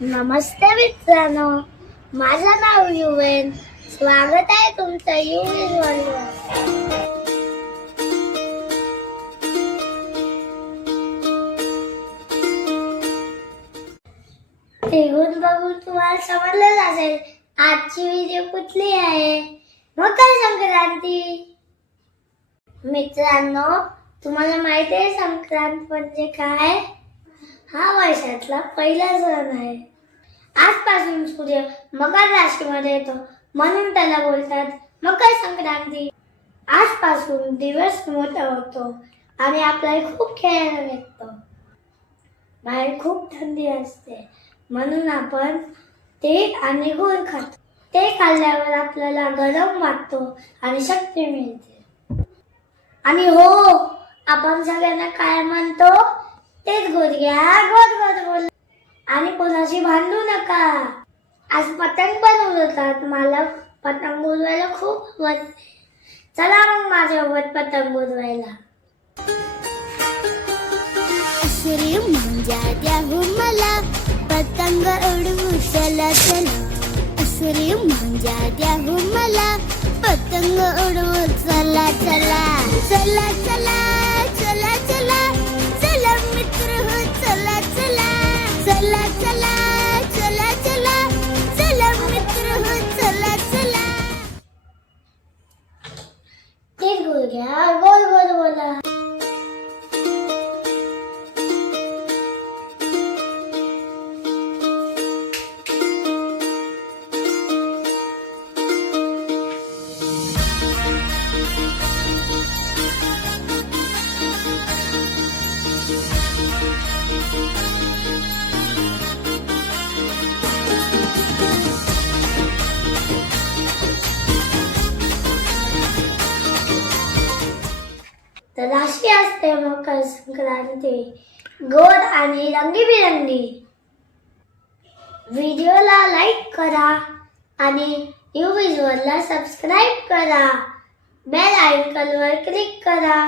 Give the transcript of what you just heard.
नमस्ते मित्रांनो, माझं नाव युवेन. स्वागत आहे तुमचं युवीज वर्ल्डवर. तिघून बघून तुम्हाला समजलंच असेल आजची व्हिडिओ कुठली आहे. मकर संक्रांती. मित्रांनो, तुम्हाला माहिती आहे संक्रांत म्हणजे काय? हा वर्षातला पहिला सण आहे. आजपासून सूर्य मकर राशीमध्ये येतो म्हणून त्याला बोलतात मकर संक्रांती. आजपासून दिवस मोठा होतो आणि आपल्याला खूप खेळायला भेटतं. बाहेर खूप थंडी असते म्हणून आपण तीळ आणि गूळ खातो. ते खाल्ल्यावर आपल्याला गरम वाटतो आणि शक्ती मिळते. आणि हो, आपण सगळ्यांना काय म्हणतो? तेच गोड घ्या, गोड गोड बोल आणि कोणाशी भांडू नका. आज पतंग बनवतात. मला पतंग उडवायला खूप आवडते. चला मग माझ्यासोबत पतंग उडवायला. असरी म्हणजे द्या हो मला पतंग उडवू चला चला. असरी म्हणजे द्या हो मला पतंग उडवू चला चला. चला चला चला चला चला मित्र हो चला चला. चला चला चला चला चला मित्र हो चला चला. तेच गोड घ्या, गोड गोड बोला. तर अशी असते मकर संक्रांती, गोड आणि रंगीबिरंगी. व्हिडिओला लाईक करा आणि युविज्युअलला सबस्क्राईब करा. बेल आयकॉनवर क्लिक करा.